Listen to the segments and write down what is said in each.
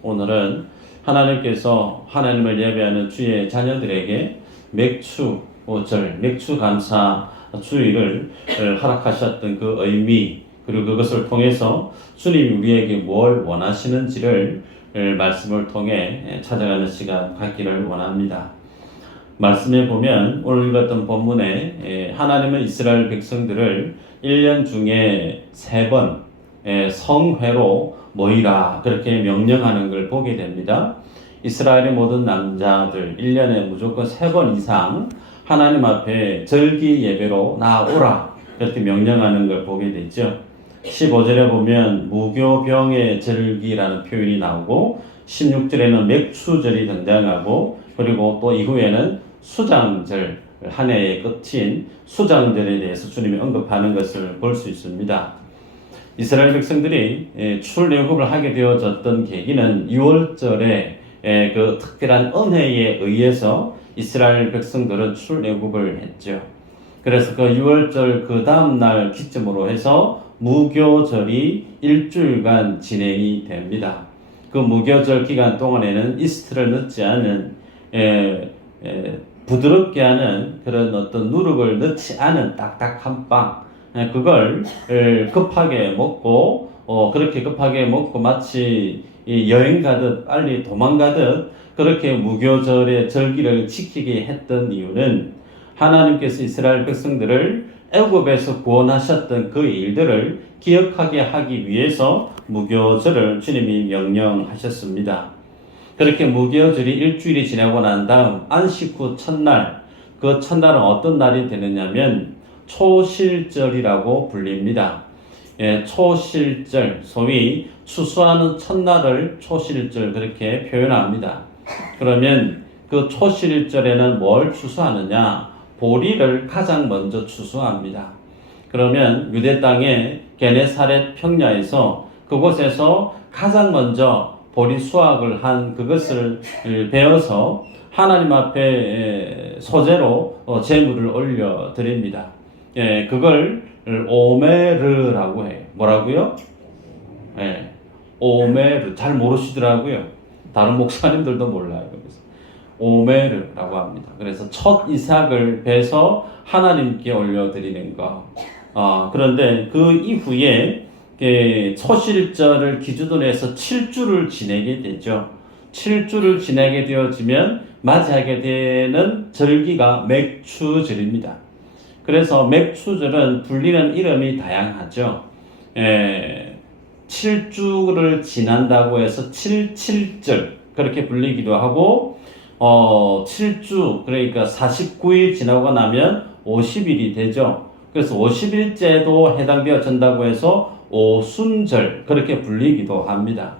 오늘은 하나님께서 하나님을 예배하는 주의 자녀들에게 맥주절, 맥주감사 주일을 허락하셨던 그 의미, 그리고 그것을 통해서 주님이 우리에게 뭘 원하시는지를 말씀을 통해 찾아가는 시간 갖기를 원합니다. 말씀에 보면 오늘 읽었던 본문에 하나님은 이스라엘 백성들을 1년 중에 3번 성회로 모이라 그렇게 명령하는 걸 보게 됩니다. 이스라엘의 모든 남자들 1년에 무조건 3번 이상 하나님 앞에 절기 예배로 나오라 이렇게 명령하는 걸 보게 되죠. 15절에 보면 무교병의 절기라는 표현이 나오고 16절에는 맥추절이 등장하고 그리고 또 이후에는 수장절, 한 해의 끝인 수장절에 대해서 주님이 언급하는 것을 볼 수 있습니다. 이스라엘 백성들이 출애굽을 하게 되어졌던 계기는 6월절에 그 특별한 은혜에 의해서 이스라엘 백성들은 출애굽을 했죠. 그래서 그 6월절 그 다음날 기점으로 해서 무교절이 일주일간 진행이 됩니다. 그 무교절 기간 동안에는 이스트를 넣지 않은 부드럽게 하는 그런 어떤 누룩을 넣지 않은 딱딱한 빵, 그걸 급하게 먹고 그렇게 급하게 먹고 마치 여행 가듯 빨리 도망가듯 그렇게 무교절의 절기를 지키게 했던 이유는 하나님께서 이스라엘 백성들을 애굽에서 구원하셨던 그 일들을 기억하게 하기 위해서 무교절을 주님이 명령하셨습니다. 그렇게 무교절이 일주일이 지나고 난 다음 안식 후 첫날, 그 첫날은 어떤 날이 되느냐면 초실절이라고 불립니다. 초실절, 소위 추수하는 첫날을 초실절 그렇게 표현합니다. 그러면 그 초실절에는 뭘 추수하느냐? 보리를 가장 먼저 추수합니다. 그러면 유대 땅의 게네사렛 평야에서 그곳에서 가장 먼저 보리 수확을 한 그것을 베어서 하나님 앞에 소재로 제물을 올려 드립니다. 그걸 오메르라고 해요. 뭐라고요? 오메르. 잘 모르시더라고요. 다른 목사님들도 몰라요. 그래서 오메르라고 합니다. 그래서 첫 이삭을 베서 하나님께 올려드리는 거. 그런데 그 이후에 초실절을 기준으로 해서 7주를 지내게 되죠. 7주를 지내게 되어지면 맞이하게 되는 절기가 맥추절입니다. 그래서 맥추절은 불리는 이름이 다양하죠. 7주를 지난다고 해서 77절 그렇게 불리기도 하고 7주 그러니까 49일 지나고 나면 50일이 되죠. 그래서 50일째도 해당되어진다고 해서 오순절 그렇게 불리기도 합니다.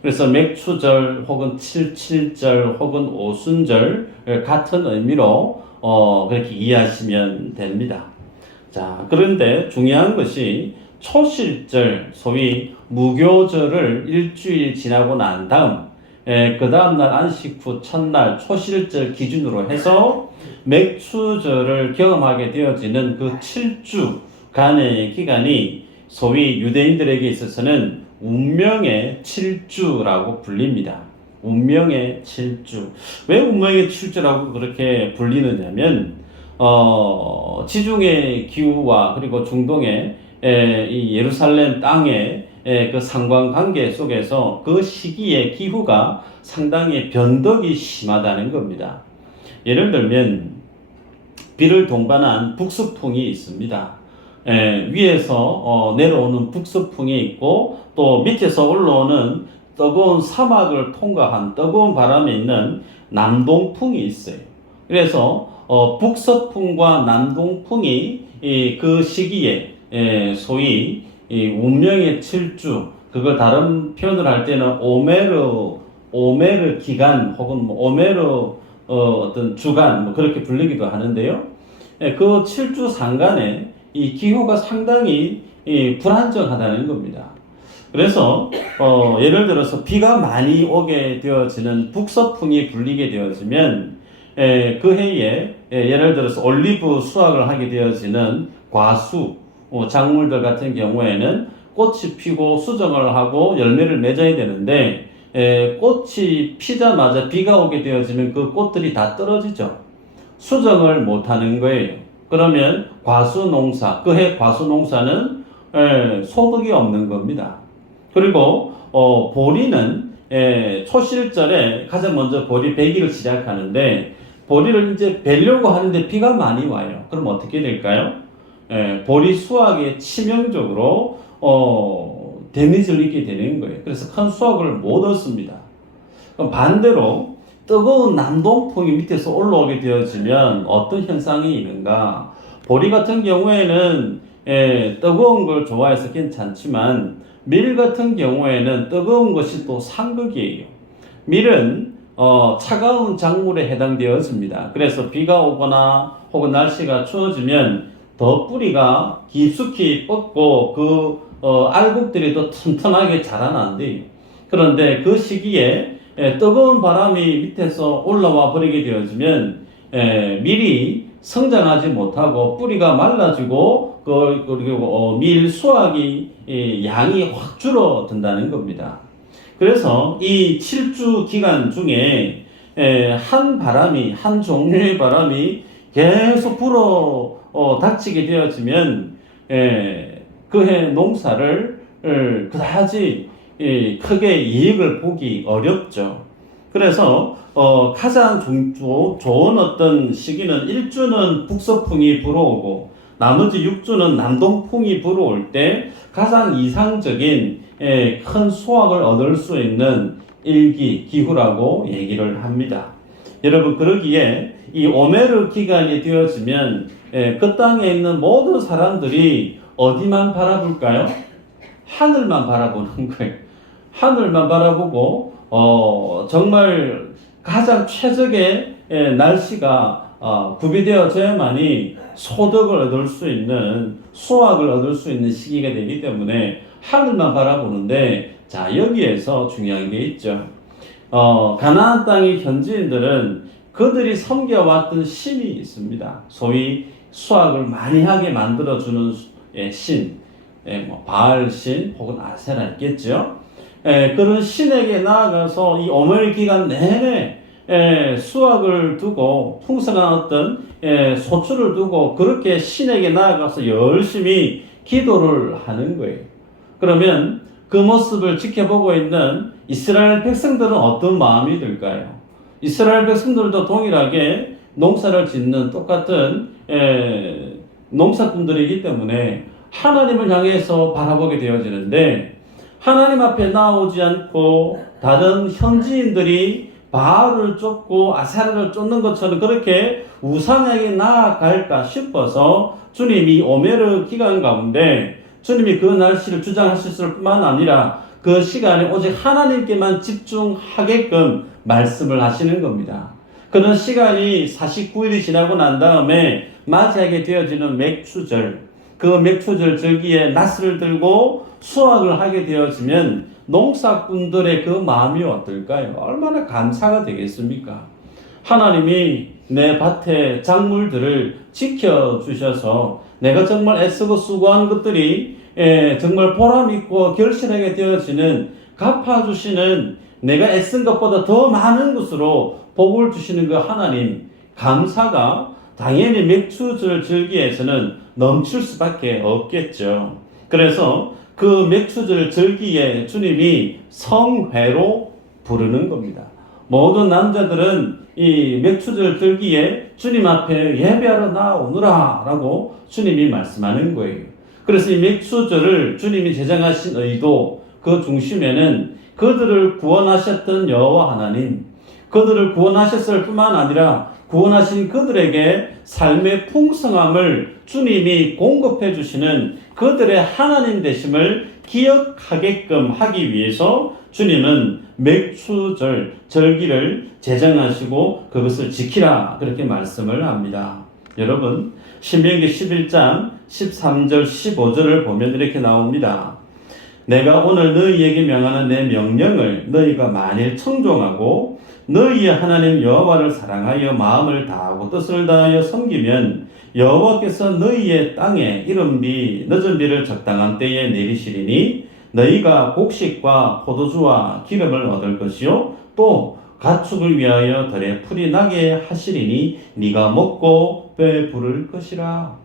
그래서 맥추절 혹은 77절 혹은 오순절 같은 의미로 그렇게 이해하시면 됩니다. 자, 그런데 중요한 것이 초실절, 소위 무교절을 일주일 지나고 난 다음 그 다음날 안식 후 첫날 초실절 기준으로 해서 맥추절을 경험하게 되어지는 그 7주간의 기간이 소위 유대인들에게 있어서는 운명의 7주라고 불립니다. 운명의 7주. 왜 운명의 7주라고 그렇게 불리느냐면 지중해 기후와 그리고 중동의 이 예루살렘 땅의 그 상관관계 속에서 그 시기의 기후가 상당히 변덕이 심하다는 겁니다. 예를 들면 비를 동반한 북서풍이 있습니다. 위에서 내려오는 북서풍이 있고 또 밑에서 올라오는 뜨거운 사막을 통과한 뜨거운 바람이 있는 남동풍이 있어요. 그래서 북서풍과 남동풍이 그 시기에 소위 운명의 7주, 그걸 다른 표현을 할 때는 오메르 기간 혹은 오메르 어떤 주간 그렇게 불리기도 하는데요. 그 7주 상간에 이 기후가 상당히 불안정하다는 겁니다. 그래서 예를 들어서 비가 많이 오게 되어지는 북서풍이 불리게 되어지면 그 해에 예를 들어서 올리브 수확을 하게 되어지는 과수 작물들 같은 경우에는 꽃이 피고 수정을 하고 열매를 맺어야 되는데 꽃이 피자마자 비가 오게 되어지면 그 꽃들이 다 떨어지죠. 수정을 못하는 거예요. 그러면 과수농사, 그해 과수농사는 소득이 없는 겁니다. 그리고 보리는 초실절에 가장 먼저 보리 배기를 시작하는데 보리를 이제 베려고 하는데 비가 많이 와요. 그럼 어떻게 될까요? 보리 수확에 치명적으로 데미지를 입게 되는 거예요. 그래서 큰 수확을 못 얻습니다. 그럼 반대로 뜨거운 남동풍이 밑에서 올라오게 되어지면 어떤 현상이 있는가? 보리 같은 경우에는 뜨거운 걸 좋아해서 괜찮지만 밀 같은 경우에는 뜨거운 것이 또 상극이에요. 밀은 차가운 작물에 해당되어집니다. 그래서 비가 오거나 혹은 날씨가 추워지면 더 뿌리가 깊숙이 뻗고 알곡들이 더 튼튼하게 자라난대요. 그런데 그 시기에 뜨거운 바람이 밑에서 올라와 버리게 되어지면 밀이 성장하지 못하고 뿌리가 말라지고 그리고 밀 수확이 양이 확 줄어든다는 겁니다. 그래서 이 7주 기간 중에 한 종류의 바람이 계속 불어 닥치게 되어지면 그해 농사를 그다지 크게 이익을 보기 어렵죠. 그래서 가장 좋은 어떤 시기는 1주는 북서풍이 불어오고 나머지 6주는 남동풍이 불어올 때 가장 이상적인 큰 수확을 얻을 수 있는 기후라고 얘기를 합니다. 여러분, 그러기에 이 오메르 기간이 되어지면 그 땅에 있는 모든 사람들이 어디만 바라볼까요? 하늘만 바라보는 거예요. 하늘만 바라보고 정말 가장 최적의 날씨가 구비되어져야만이 소득을 얻을 수 있는, 수확을 얻을 수 있는 시기가 되기 때문에 하늘만 바라보는데, 자, 여기에서 중요한 게 있죠. 가나안 땅의 현지인들은 그들이 섬겨왔던 신이 있습니다. 소위 수확을 많이 하게 만들어주는 신, 바알 신 혹은 아세라 있겠죠. 그런 신에게 나아가서 이 오멜 기간 내내 수확을 두고 풍성한 어떤 소출을 두고 그렇게 신에게 나아가서 열심히 기도를 하는 거예요. 그러면 그 모습을 지켜보고 있는 이스라엘 백성들은 어떤 마음이 들까요? 이스라엘 백성들도 동일하게 농사를 짓는 똑같은 농사꾼들이기 때문에 하나님을 향해서 바라보게 되어지는데, 하나님 앞에 나오지 않고 다른 현지인들이 바알을 쫓고 아세라를 쫓는 것처럼 그렇게 우상에게 나아갈까 싶어서 주님이 오메르 기간 가운데 주님이 그 날씨를 주장하실 뿐만 아니라 그 시간에 오직 하나님께만 집중하게끔 말씀을 하시는 겁니다. 그런 시간이 49일이 지나고 난 다음에 맞이하게 되어지는 맥추절, 그 맥추절 절기에 낫을 들고 수확을 하게 되어지면 농사꾼들의 그 마음이 어떨까요? 얼마나 감사가 되겠습니까? 하나님이 내 밭의 작물들을 지켜주셔서 내가 정말 애쓰고 수고한 것들이 정말 보람있고 결실하게 되어지는, 갚아주시는, 내가 애쓴 것보다 더 많은 것으로 복을 주시는 그 하나님, 감사가 당연히 맥추절 절기에서는 넘칠 수밖에 없겠죠. 그래서 그 맥추절 절기에 주님이 성회로 부르는 겁니다. 모든 남자들은 이 맥추절 절기에 주님 앞에 예배하러 나오느라 라고 주님이 말씀하는 거예요. 그래서 이 맥추절을 주님이 제정하신 의도, 그 중심에는 그들을 구원하셨던 여호와 하나님, 그들을 구원하셨을 뿐만 아니라 구원하신 그들에게 삶의 풍성함을 주님이 공급해 주시는 그들의 하나님 되심을 기억하게끔 하기 위해서 주님은 맥추절 절기를 제정하시고 그것을 지키라, 그렇게 말씀을 합니다. 여러분, 신명기 11장 13절 15절을 보면 이렇게 나옵니다. 내가 오늘 너희에게 명하는 내 명령을 너희가 만일 청종하고 너희의 하나님 여호와를 사랑하여 마음을 다하고 뜻을 다하여 섬기면 여호와께서 너희의 땅에 이른 비 늦은 비를 적당한 때에 내리시리니 너희가 곡식과 포도주와 기름을 얻을 것이요 또 가축을 위하여 들에 풀이 나게 하시리니 네가 먹고 배부를 것이라.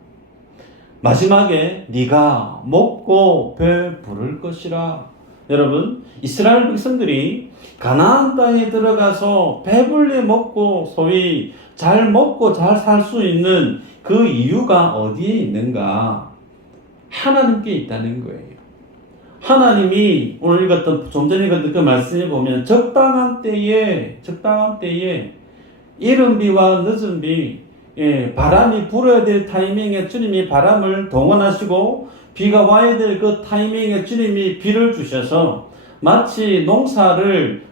마지막에 네가 먹고 배부를 것이라. 여러분, 이스라엘 백성들이 가나안 땅에 들어가서 배불리 먹고 소위 잘 먹고 잘 살 수 있는 그 이유가 어디에 있는가? 하나님께 있다는 거예요. 하나님이 오늘 읽었던, 좀 전에 읽었던 그 말씀에 보면 적당한 때에 이른 비와 늦은 비, 바람이 불어야 될 타이밍에 주님이 바람을 동원하시고 비가 와야 될 그 타이밍에 주님이 비를 주셔서 마치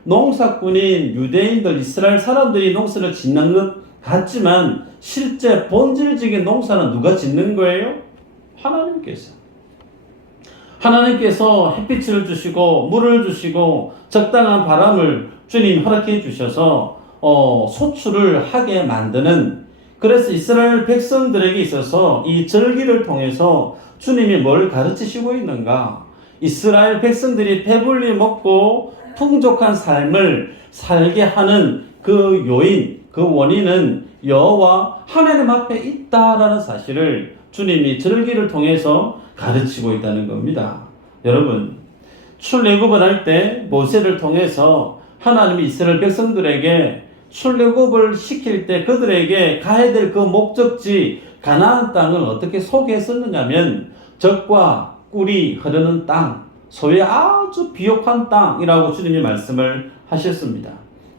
농사꾼인 유대인들, 이스라엘 사람들이 농사를 짓는 것 같지만 실제 본질적인 농사는 누가 짓는 거예요? 하나님께서 햇빛을 주시고 물을 주시고 적당한 바람을 주님 허락해 주셔서 소출을 하게 만드는, 그래서 이스라엘 백성들에게 있어서 이 절기를 통해서 주님이 뭘 가르치시고 있는가? 이스라엘 백성들이 배불리 먹고 풍족한 삶을 살게 하는 그 요인, 그 원인은 여호와 하나님 앞에 있다라는 사실을 주님이 절기를 통해서 가르치고 있다는 겁니다. 여러분, 출애굽을 할 때 모세를 통해서 하나님이 이스라엘 백성들에게 출애굽을 시킬 때 그들에게 가야 될 그 목적지 가나안 땅을 어떻게 소개했었느냐면 젖과 꿀이 흐르는 땅, 소위 아주 비옥한 땅이라고 주님이 말씀을 하셨습니다.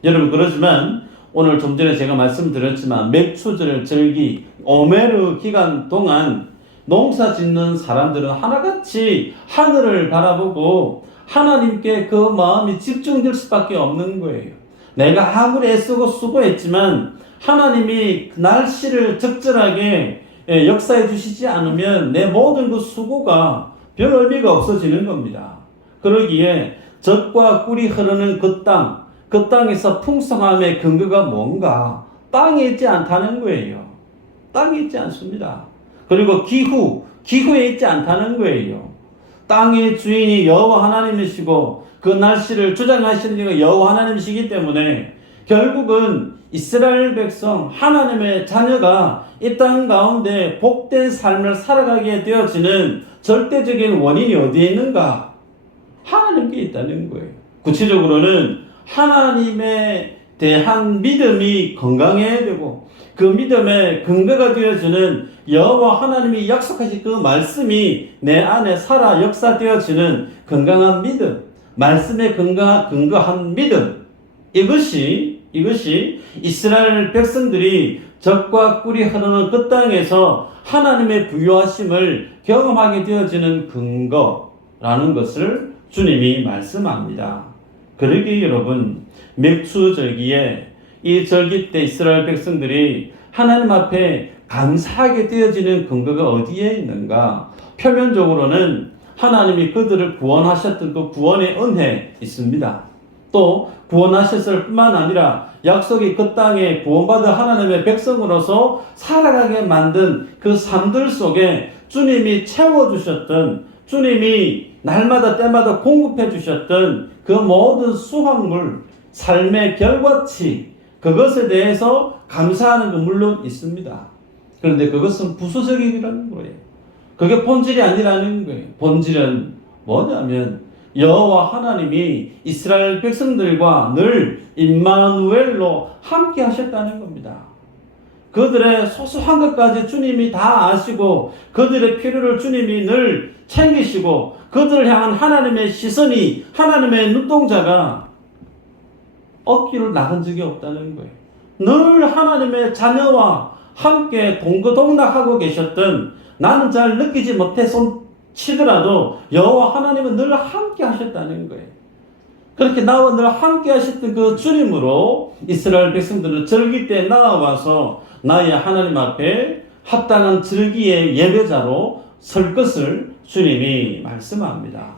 여러분, 그러지만 오늘 좀 전에 제가 말씀드렸지만 맥추절 절기 오메르 기간 동안 농사 짓는 사람들은 하나같이 하늘을 바라보고 하나님께 그 마음이 집중될 수밖에 없는 거예요. 내가 아무리 애쓰고 수고했지만 하나님이 날씨를 적절하게 역사해 주시지 않으면 내 모든 그 수고가 별 의미가 없어지는 겁니다. 그러기에 젖과 꿀이 흐르는 그 땅에서 풍성함의 근거가 뭔가? 땅에 있지 않다는 거예요. 땅에 있지 않습니다. 그리고 기후에 있지 않다는 거예요. 땅의 주인이 여호와 하나님이시고 그 날씨를 주장하시는 이가 여호와 하나님이시기 때문에 결국은 이스라엘 백성, 하나님의 자녀가 이 땅 가운데 복된 삶을 살아가게 되어지는 절대적인 원인이 어디에 있는가? 하나님께 있다는 거예요. 구체적으로는 하나님에 대한 믿음이 건강해야 되고 그 믿음의 근거가 되어지는 여호와 하나님이 약속하신 그 말씀이 내 안에 살아 역사되어지는 건강한 믿음, 말씀에 근거한 믿음, 이것이 이스라엘 백성들이 젖과 꿀이 흐르는 그 땅에서 하나님의 부유하심을 경험하게 되어지는 근거라는 것을 주님이 말씀합니다. 그러기에 여러분, 맥추절기에 이 절기 때 이스라엘 백성들이 하나님 앞에 감사하게 되어지는 근거가 어디에 있는가? 표면적으로는 하나님이 그들을 구원하셨던 그 구원의 은혜 있습니다. 또 구원하셨을 뿐만 아니라 약속이 그 땅에 구원받은 하나님의 백성으로서 살아가게 만든 그 삶들 속에 주님이 채워주셨던, 주님이 날마다 때마다 공급해 주셨던 그 모든 수확물, 삶의 결과치, 그것에 대해서 감사하는 건 물론 있습니다. 그런데 그것은 부수적이라는 거예요. 그게 본질이 아니라는 거예요. 본질은 뭐냐면 여호와 하나님이 이스라엘 백성들과 늘 임마누엘로 함께 하셨다는 겁니다. 그들의 소소한 것까지 주님이 다 아시고 그들의 필요를 주님이 늘 챙기시고 그들을 향한 하나님의 시선이, 하나님의 눈동자가 어깨를 나간 적이 없다는 거예요. 늘 하나님의 자녀와 함께 동거동락하고 계셨던, 나는 잘 느끼지 못해서 치더라도 여호와 하나님은 늘 함께 하셨다는 거예요. 그렇게 나와 늘 함께 하셨던 그 주님으로 이스라엘 백성들은 절기 때 나와서 나의 하나님 앞에 합당한 절기의 예배자로 설 것을 주님이 말씀합니다.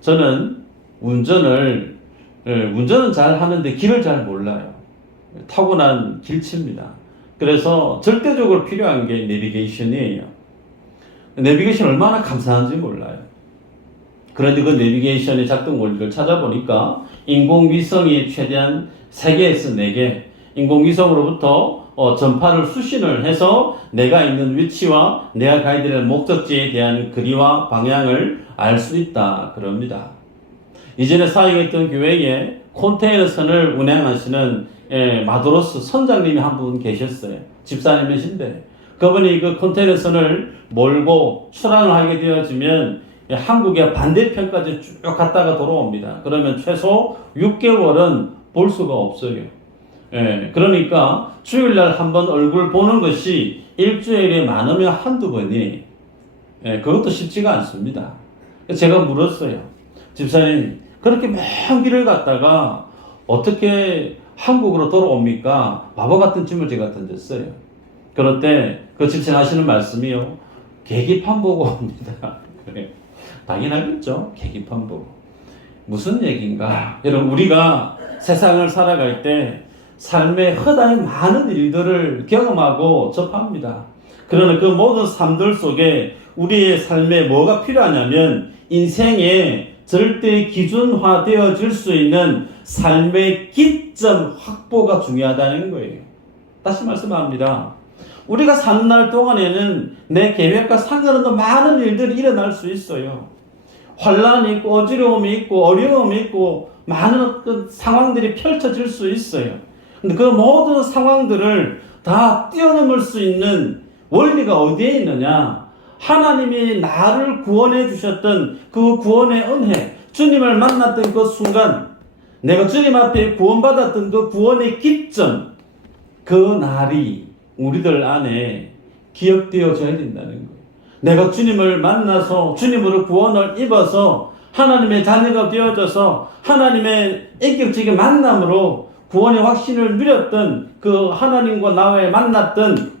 저는 운전은 잘 하는데 길을 잘 몰라요. 타고난 길치입니다. 그래서 절대적으로 필요한 게 내비게이션이에요. 내비게이션 얼마나 감사한지 몰라요. 그런데 그 내비게이션의 작동 원리를 찾아보니까 인공위성이 최대한 3개에서 4개, 인공위성으로부터 전파를 수신을 해서 내가 있는 위치와 내가 가야 될 목적지에 대한 거리와 방향을 알 수 있다 그럽니다. 이전에 사역했던 교회에 컨테이너선을 운행하시는 마도로스 선장님이 한 분 계셨어요. 집사님이신데 그분이 그 컨테이너선을 몰고 출항을 하게 되어지면 한국의 반대편까지 쭉 갔다가 돌아옵니다. 그러면 최소 6개월은 볼 수가 없어요. 그러니까 주일날 한번 얼굴 보는 것이 일주일에 많으면 한두 번이, 그것도 쉽지가 않습니다. 제가 물었어요. 집사님, 그렇게 먼 길을 갔다가 어떻게 한국으로 돌아옵니까? 바보 같은 짐을 제가 던졌어요. 그럴 때 그 집사님 하시는 말씀이요. 계기판 보고 옵니다. 그래. 당연하겠죠. 계기판 보고. 무슨 얘기인가? 여러분, 우리가 세상을 살아갈 때 삶의 허다히 많은 일들을 경험하고 접합니다. 그러나 그 모든 삶들 속에 우리의 삶에 뭐가 필요하냐면 인생의 절대 기준화 되어질 수 있는 삶의 기점 확보가 중요하다는 거예요. 다시 말씀합니다. 우리가 사는 날 동안에는 내 계획과 상관없는 많은 일들이 일어날 수 있어요. 환란이 있고 어지러움이 있고 어려움이 있고 많은 어떤 상황들이 펼쳐질 수 있어요. 근데 그 모든 상황들을 다 뛰어넘을 수 있는 원리가 어디에 있느냐? 하나님이 나를 구원해 주셨던 그 구원의 은혜, 주님을 만났던 그 순간, 내가 주님 앞에 구원받았던 그 구원의 기점, 그 날이 우리들 안에 기억되어져야 된다는 거예요. 내가 주님을 만나서 주님으로 구원을 입어서 하나님의 자녀가 되어져서 하나님의 인격적인 만남으로 구원의 확신을 누렸던 그 하나님과 나와의 만났던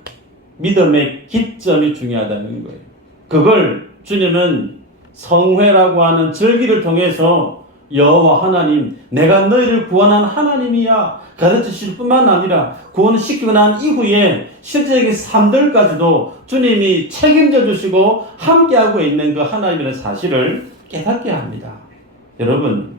믿음의 기점이 중요하다는 거예요. 그걸 주님은 성회라고 하는 절기를 통해서 여호와 하나님, 내가 너희를 구원한 하나님이야 가르치실 뿐만 아니라 구원시키고 난 이후에 실제적인 삶들까지도 주님이 책임져 주시고 함께하고 있는 그 하나님이라는 사실을 깨닫게 합니다. 여러분,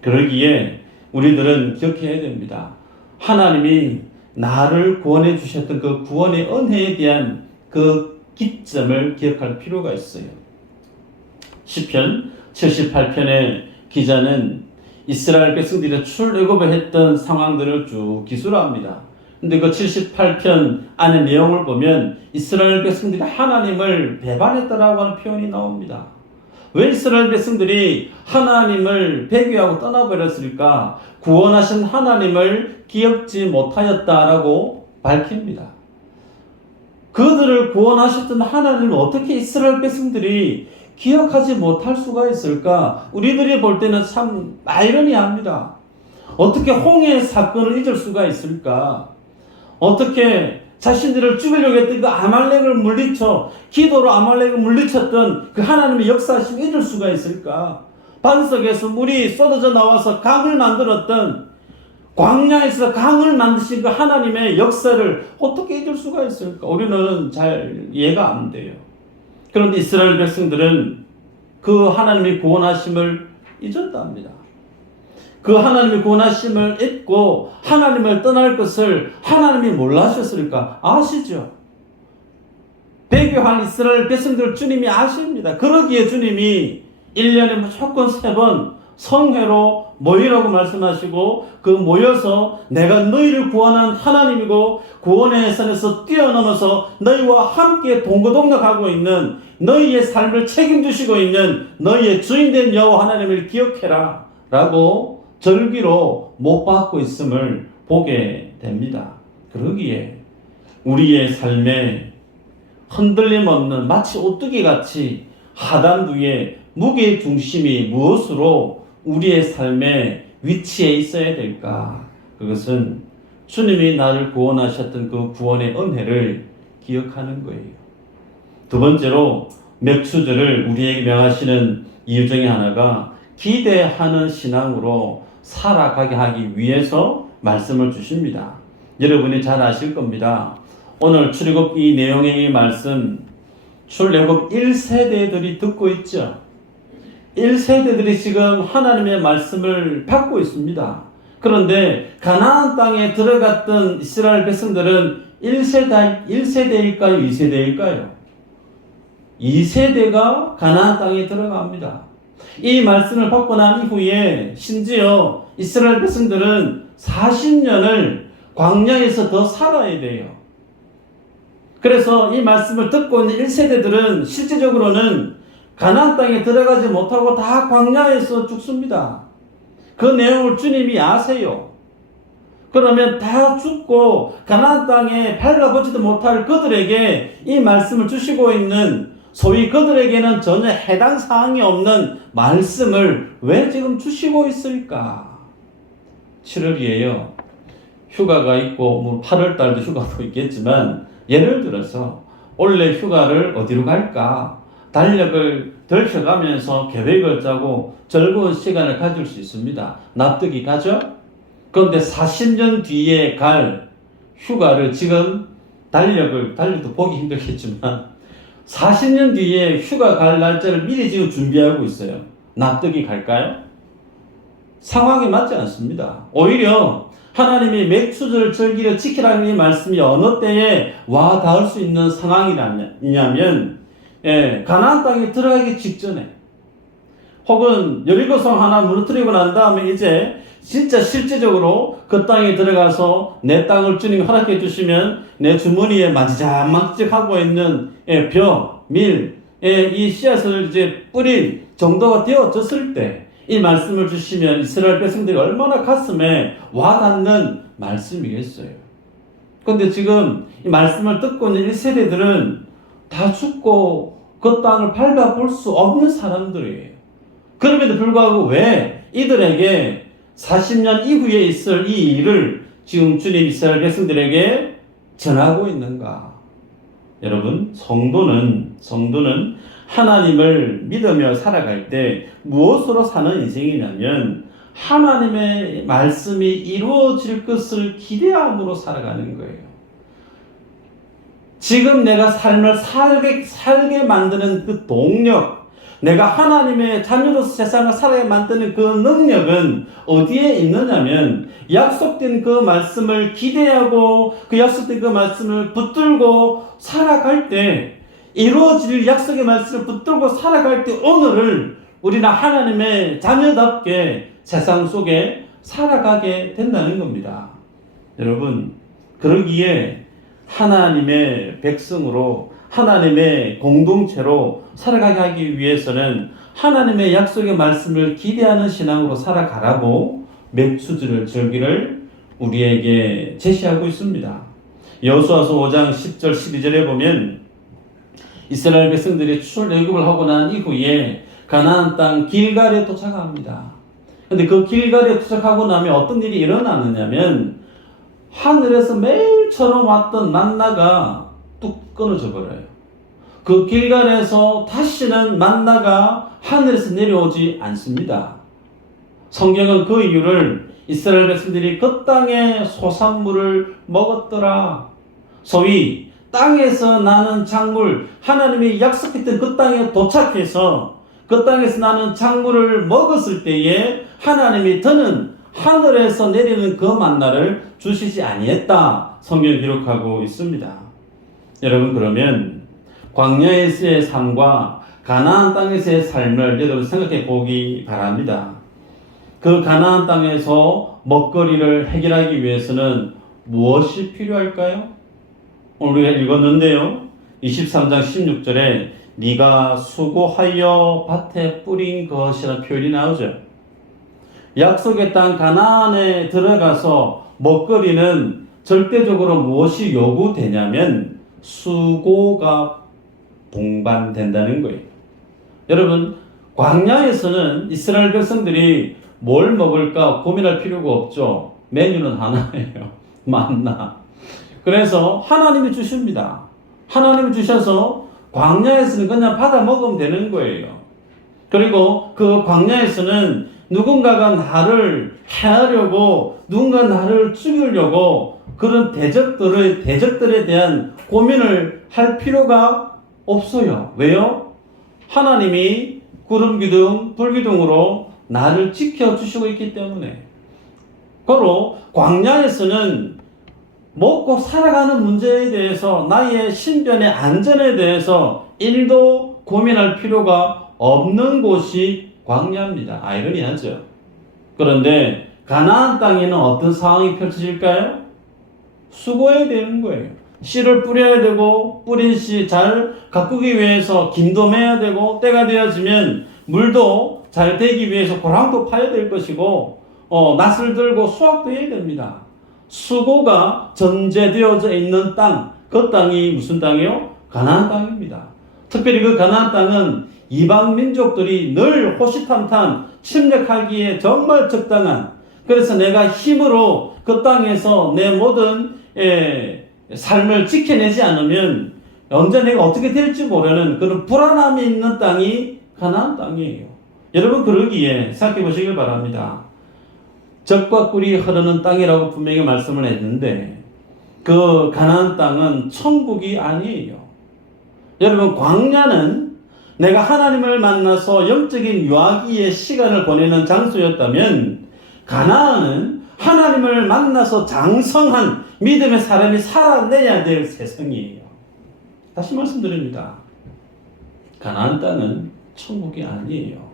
그러기에 우리들은 기억해야 됩니다. 하나님이 나를 구원해 주셨던 그 구원의 은혜에 대한 그 기점을 기억할 필요가 있어요. 시편 78편의 기자는 이스라엘 백성들이 출애굽을 했던 상황들을 쭉 기술합니다. 근데 그 78편 안의 내용을 보면 이스라엘 백성들이 하나님을 배반했다라고 하는 표현이 나옵니다. 왜 이스라엘 백성들이 하나님을 배교하고 떠나버렸을까? 구원하신 하나님을 기억지 못하였다라고 밝힙니다. 그들을 구원하셨던 하나님을 어떻게 이스라엘 백성들이 기억하지 못할 수가 있을까? 우리들이 볼 때는 참 아이러니합니다. 어떻게 홍해의 사건을 잊을 수가 있을까? 어떻게 자신들을 죽이려고 했던 그 아말렉을 물리쳐 기도로 아말렉을 물리쳤던 그 하나님의 역사하심을 잊을 수가 있을까? 반석에서 물이 쏟아져 나와서 강을 만들었던, 광야에서 강을 만드신 그 하나님의 역사를 어떻게 잊을 수가 있을까? 우리는 잘 이해가 안 돼요. 그런데 이스라엘 백성들은 그 하나님의 구원하심을 잊었답니다. 그 하나님의 구원하심을 잊고 하나님을 떠날 것을 하나님이 몰라셨을까? 아시죠? 배교한 이스라엘 백성들 주님이 아십니다. 그러기에 주님이 1년에 무조건 3번 성회로 모이라고 말씀하시고 그 모여서 내가 너희를 구원한 하나님이고 구원의 선에서 뛰어넘어서 너희와 함께 동거동락하고 있는 너희의 삶을 책임지시고 있는 너희의 주인된 여호와 하나님을 기억해라 라고 절기로 못 받고 있음을 보게 됩니다. 그러기에 우리의 삶에 흔들림 없는 마치 오뚜기 같이 하단부에 무게의 중심이 무엇으로 우리의 삶에 위치해 있어야 될까? 그것은 주님이 나를 구원하셨던 그 구원의 은혜를 기억하는 거예요. 두 번째로 맥추절을 우리에게 명하시는 이유 중에 하나가 기대하는 신앙으로 살아가게 하기 위해서 말씀을 주십니다. 여러분이 잘 아실 겁니다. 오늘 출애굽 이 내용의 말씀 출애굽 1세대들이 듣고 있죠. 1세대들이 지금 하나님의 말씀을 받고 있습니다. 그런데 가나안 땅에 들어갔던 이스라엘 백성들은 1세대일까요? 2세대일까요? 2세대가 가나안 땅에 들어갑니다. 이 말씀을 받고 난 이후에 심지어 이스라엘 백성들은 40년을 광야에서 더 살아야 돼요. 그래서 이 말씀을 듣고 있는 1세대들은 실제적으로는 가나안 땅에 들어가지 못하고 다 광야에서 죽습니다. 그 내용을 주님이 아세요. 그러면 다 죽고 가나안 땅에 밟아보지도 못할 그들에게 이 말씀을 주시고 있는, 소위 그들에게는 전혀 해당 사항이 없는 말씀을 왜 지금 주시고 있을까? 7월이에요. 휴가가 있고 뭐 8월 달도 휴가도 있겠지만, 예를 들어서 올해 휴가를 어디로 갈까? 달력을 들춰가면서 계획을 짜고 즐거운 시간을 가질 수 있습니다. 납득이 가죠? 그런데 40년 뒤에 갈 휴가를 지금 달력도 보기 힘들겠지만 40년 뒤에 휴가 갈 날짜를 미리 지금 준비하고 있어요. 납득이 갈까요? 상황이 맞지 않습니다. 오히려 하나님이 맥추절 절기를 지키라는 이 말씀이 어느 때에 와 닿을 수 있는 상황이냐면, 가나안 땅에 들어가기 직전에, 혹은 여리고성 하나 무너뜨리고 난 다음에 이제 진짜 실제적으로 그 땅에 들어가서 내 땅을 주님이 허락해 주시면 내 주머니에 만지작만지작하고 있는 벼, 밀, 이 씨앗을 이제 뿌릴 정도가 되어졌을 때 이 말씀을 주시면 이스라엘 백성들이 얼마나 가슴에 와닿는 말씀이겠어요. 그런데 지금 이 말씀을 듣고 있는 1세대들은 다 죽고 그 땅을 밟아볼 수 없는 사람들이에요. 그럼에도 불구하고 왜 이들에게 40년 이후에 있을 이 일을 지금 주님 이스라엘 백성들에게 전하고 있는가? 여러분, 성도는 하나님을 믿으며 살아갈 때 무엇으로 사는 인생이냐면 하나님의 말씀이 이루어질 것을 기대함으로 살아가는 거예요. 지금 내가 삶을 살게 만드는 그 동력, 내가 하나님의 자녀로서 세상을 살아게 만드는 그 능력은 어디에 있느냐면 약속된 그 말씀을 기대하고 그 약속된 그 말씀을 붙들고 살아갈 때, 이루어질 약속의 말씀을 붙들고 살아갈 때 오늘을 우리는 하나님의 자녀답게 세상 속에 살아가게 된다는 겁니다. 여러분, 그러기에 하나님의 백성으로, 하나님의 공동체로 살아가게 하기 위해서는 하나님의 약속의 말씀을 기대하는 신앙으로 살아가라고 맥추절 절기를 우리에게 제시하고 있습니다. 여호수아서 5장 10절 12절에 보면 이스라엘 백성들이 출애굽을 하고 난 이후에 가나안 땅 길갈에 도착합니다. 그런데 그 길갈에 도착하고 나면 어떤 일이 일어나느냐면 하늘에서 매일처럼 왔던 만나가 뚝 끊어져 버려요. 그 길갈에서 다시는 만나가 하늘에서 내려오지 않습니다. 성경은 그 이유를 이스라엘 백성들이 그 땅의 소산물을 먹었더라, 소위 땅에서 나는 작물, 하나님이 약속했던 그 땅에 도착해서 그 땅에서 나는 작물을 먹었을 때에 하나님이 더는 하늘에서 내리는 그 만나를 주시지 아니했다, 성경이 기록하고 있습니다. 여러분, 그러면 광야에서의 삶과 가나안 땅에서의 삶을 여러분 생각해 보기 바랍니다. 그 가나안 땅에서 먹거리를 해결하기 위해서는 무엇이 필요할까요? 오늘 우리가 읽었는데요. 23장 16절에 네가 수고하여 밭에 뿌린 것이라는 표현이 나오죠. 약속의 땅 가나안에 들어가서 먹거리는 절대적으로 무엇이 요구되냐면 수고가 동반된다는 거예요. 여러분, 광야에서는 이스라엘 백성들이 뭘 먹을까 고민할 필요가 없죠. 메뉴는 하나예요. 만나. 그래서 하나님이 주십니다. 하나님이 주셔서 광야에서는 그냥 받아 먹으면 되는 거예요. 그리고 그 광야에서는 누군가가 나를 해하려고, 누군가 나를 죽이려고 그런 대적들에 대한 고민을 할 필요가 없어요. 왜요? 하나님이 구름 기둥, 불 기둥으로 나를 지켜주시고 있기 때문에. 그리고 광야에서는 먹고 살아가는 문제에 대해서 나의 신변의 안전에 대해서 1도 고민할 필요가 없는 곳이 광야입니다. 아이러니하죠. 그런데 가나안 땅에는 어떤 상황이 펼쳐질까요? 수고해야 되는 거예요. 씨를 뿌려야 되고 뿌린 씨 잘 가꾸기 위해서 김도 매야 되고 때가 되어지면 물도 잘 되기 위해서 고랑도 파야 될 것이고 낫을 들고 수확도 해야 됩니다. 수고가 전제되어져 있는 땅, 그 땅이 무슨 땅이요? 가나안 땅입니다. 특별히 그 가나안 땅은 이방 민족들이 늘 호시탐탐 침략하기에 정말 적당한, 그래서 내가 힘으로 그 땅에서 내 모든 삶을 지켜내지 않으면 언제 내가 어떻게 될지 모르는 그런 불안함이 있는 땅이 가나안 땅이에요. 여러분, 그러기에 생각해 보시길 바랍니다. 젖과 꿀이 흐르는 땅이라고 분명히 말씀을 했는데 그 가나안 땅은 천국이 아니에요. 여러분, 광야는 내가 하나님을 만나서 영적인 유아기의 시간을 보내는 장소였다면 가나안은 하나님을 만나서 장성한 믿음의 사람이 살아내야 될 세상이에요. 다시 말씀드립니다. 가나안 땅은 천국이 아니에요.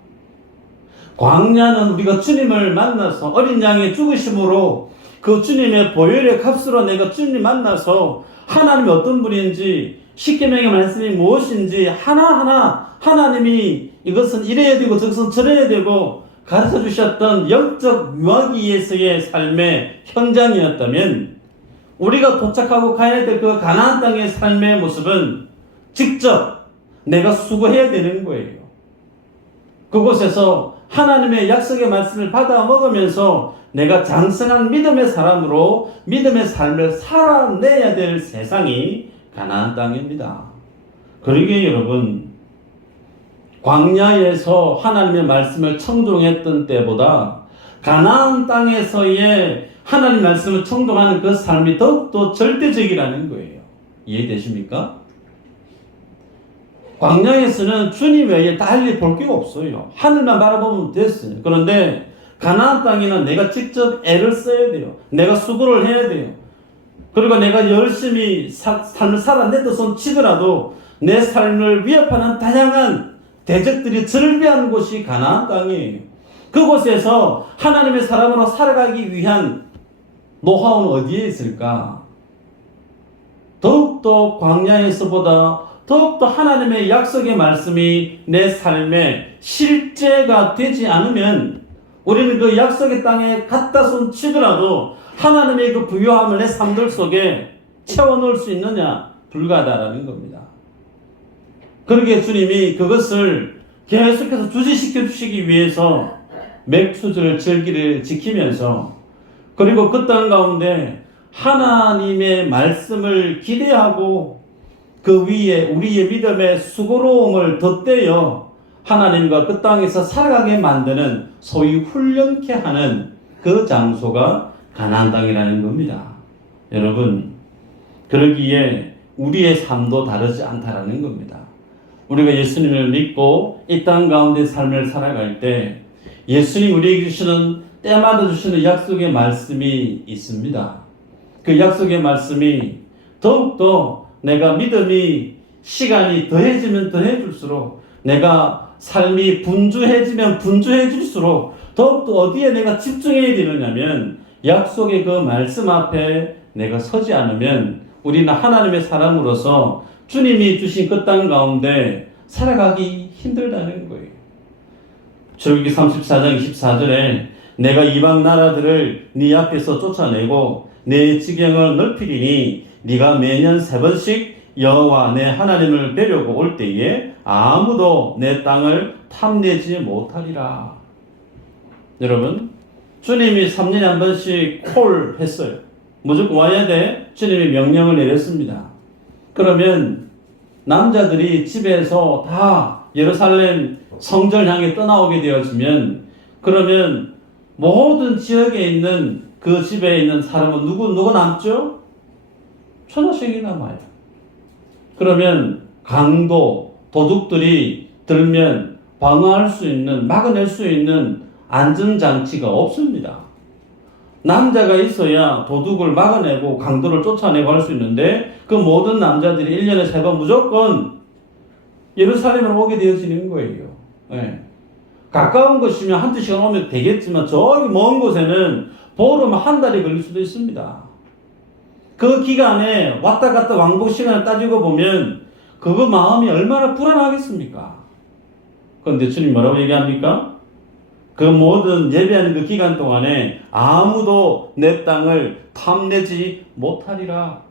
광야는 우리가 주님을 만나서 어린 양의 죽으심으로 그 주님의 보혈의 값으로 내가 주님 만나서 하나님이 어떤 분인지, 십계명의 말씀이 무엇인지 하나하나 하나님이 이것은 이래야 되고 저것은 저래야 되고 가르쳐 주셨던 영적 유아기에서의 삶의 현장이었다면 우리가 도착하고 가야 될 그 가나안 땅의 삶의 모습은 직접 내가 수고해야 되는 거예요. 그곳에서 하나님의 약속의 말씀을 받아 먹으면서 내가 장성한 믿음의 사람으로 믿음의 삶을 살아내야 될 세상이 가나안 땅입니다. 그러기에 여러분, 광야에서 하나님의 말씀을 청종했던 때보다 가나안 땅에서의 하나님 말씀을 청종하는 그 삶이 더욱더 절대적이라는 거예요. 이해되십니까? 광야에서는 주님 외에 달리 볼 게 없어요. 하늘만 바라보면 됐어요. 그런데 가나안 땅에는 내가 직접 애를 써야 돼요. 내가 수고를 해야 돼요. 그리고 내가 열심히 삶을 살아내듯 치더라도 내 삶을 위협하는 다양한 대적들이 절비한 곳이 가나안 땅이에요. 그곳에서 하나님의 사람으로 살아가기 위한 노하우는 어디에 있을까? 더욱더 광야에서보다 더욱더 하나님의 약속의 말씀이 내 삶에 실제가 되지 않으면 우리는 그 약속의 땅에 갖다 손 치더라도 하나님의 그 부요함을 내 삶들 속에 채워넣을 수 있느냐? 불가하다라는 겁니다. 그러기에 주님이 그것을 계속해서 주지시켜 주시기 위해서 맥추절 절기를 지키면서 그리고 그 땅 가운데 하나님의 말씀을 기대하고 그 위에 우리의 믿음의 수고로움을 덧대어 하나님과 그 땅에서 살아가게 만드는 소위 훈련케 하는 그 장소가 가나안 땅이라는 겁니다. 여러분, 그러기에 우리의 삶도 다르지 않다라는 겁니다. 우리가 예수님을 믿고 이 땅 가운데 삶을 살아갈 때 예수님 우리에게 주시는 때마다 주시는 약속의 말씀이 있습니다. 그 약속의 말씀이 더욱더 내가 믿음이 시간이 더해지면 더해질수록 내가 삶이 분주해지면 분주해질수록 더욱더 어디에 내가 집중해야 되느냐면 약속의 그 말씀 앞에 내가 서지 않으면 우리는 하나님의 사람으로서 주님이 주신 그 땅 가운데 살아가기 힘들다는 거예요. 출애굽기 34장 24절에 내가 이방 나라들을 네 앞에서 쫓아내고 내 지경을 넓히리니 네가 매년 3번씩 여호와 내 하나님을 뵈려고 올 때에 아무도 내 땅을 탐내지 못하리라. 여러분, 주님이 3년에 한 번씩 콜 했어요. 무조건 와야 돼. 주님이 명령을 내렸습니다. 그러면 남자들이 집에서 다 예루살렘 성전을 향해 떠나오게 되어지면 그러면 모든 지역에 있는 그 집에 있는 사람은 누구 남죠? 초등학생이 남아요. 그러면 강도, 도둑들이 들면 방어할 수 있는, 막아낼 수 있는 안전장치가 없습니다. 남자가 있어야 도둑을 막아내고 강도를 쫓아내고 할 수 있는데 그 모든 남자들이 1년에 3번 무조건 예루살렘으로 오게 되어지는 거예요. 네. 가까운 곳이면 한두 시간 오면 되겠지만 저기 먼 곳에는 보름 한 달이 걸릴 수도 있습니다. 그 기간에 왔다 갔다 왕복 시간을 따지고 보면 그거 마음이 얼마나 불안하겠습니까? 그런데 주님 뭐라고 얘기합니까? 그 모든 예배하는 그 기간 동안에 아무도 내 땅을 탐내지 못하리라.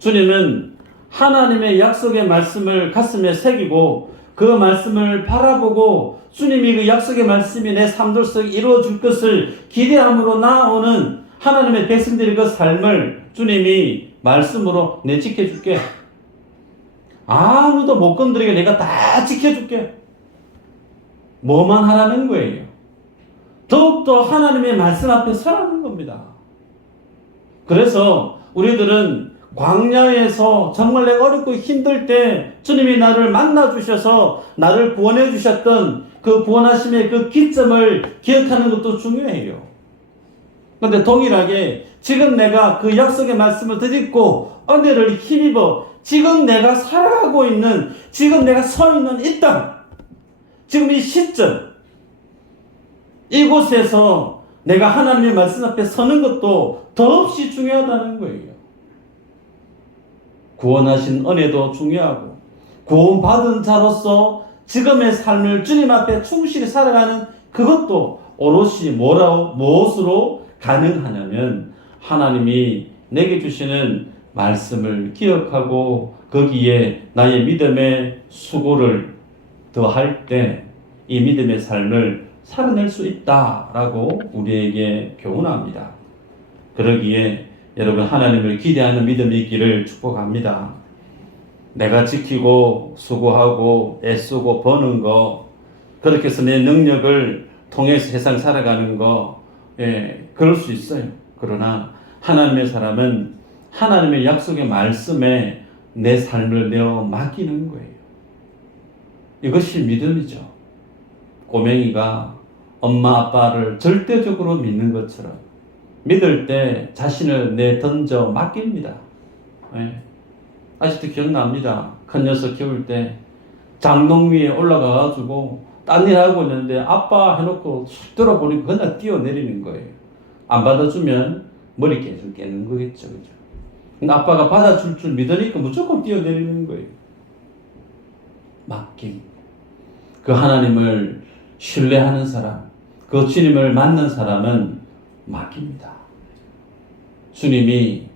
주님은 하나님의 약속의 말씀을 가슴에 새기고 그 말씀을 바라보고 주님이 그 약속의 말씀이 내 삶들 속에 이루어질 것을 기대함으로 나아오는 하나님의 백성들의 그 삶을 주님이 말씀으로 내 지켜줄게. 아무도 못 건드리게 내가 다 지켜줄게. 뭐만 하라는 거예요. 더욱더 하나님의 말씀 앞에 서라는 겁니다. 그래서 우리들은 광야에서 정말 내가 어렵고 힘들 때 주님이 나를 만나 주셔서 나를 구원해 주셨던 그 구원하심의 그 기점을 기억하는 것도 중요해요. 그런데 동일하게 지금 내가 그 약속의 말씀을 듣고 은혜를 힘입어 지금 내가 살아가고 있는, 지금 내가 서 있는 이 땅, 지금 이 시점, 이곳에서 내가 하나님의 말씀 앞에 서는 것도 더없이 중요하다는 거예요. 구원하신 은혜도 중요하고 구원받은 자로서 지금의 삶을 주님 앞에 충실히 살아가는 그것도 오롯이 무엇으로 가능하냐면 하나님이 내게 주시는 말씀을 기억하고 거기에 나의 믿음의 수고를 더할 때 이 믿음의 삶을 살아낼 수 있다라고 우리에게 교훈합니다. 그러기에 여러분 하나님을 기대하는 믿음이 있기를 축복합니다. 내가 지키고 수고하고 애쓰고 버는 거, 그렇게 해서 내 능력을 통해서 세상 살아가는 거, 그럴 수 있어요. 그러나 하나님의 사람은 하나님의 약속의 말씀에 내 삶을 내어 맡기는 거예요. 이것이 믿음이죠. 꼬맹이가 엄마 아빠를 절대적으로 믿는 것처럼 믿을 때 자신을 던져 맡깁니다. 아직도 기억납니다. 큰 녀석 키울 때 장롱 위에 올라가가지고 딴 일 하고 있는데 아빠 해놓고 쑥 들어보니까 그냥 뛰어내리는 거예요. 안 받아주면 머리 계속 깨는 거겠죠. 그죠? 근데 아빠가 받아줄 줄 믿으니까 무조건 뛰어내리는 거예요. 맡김. 그 하나님을 신뢰하는 사람, 그 주님을 만난 사람은 맡깁니다. 주님이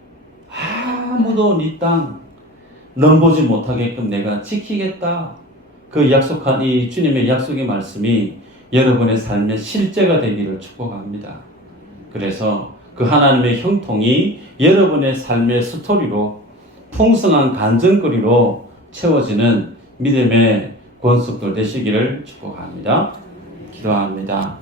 아무도 네 땅 넘보지 못하게끔 내가 지키겠다. 그 약속한 이 주님의 약속의 말씀이 여러분의 삶의 실제가 되기를 축복합니다. 그래서 그 하나님의 형통이 여러분의 삶의 스토리로 풍성한 간증거리로 채워지는 믿음의 권속들 되시기를 축복합니다. 기도합니다.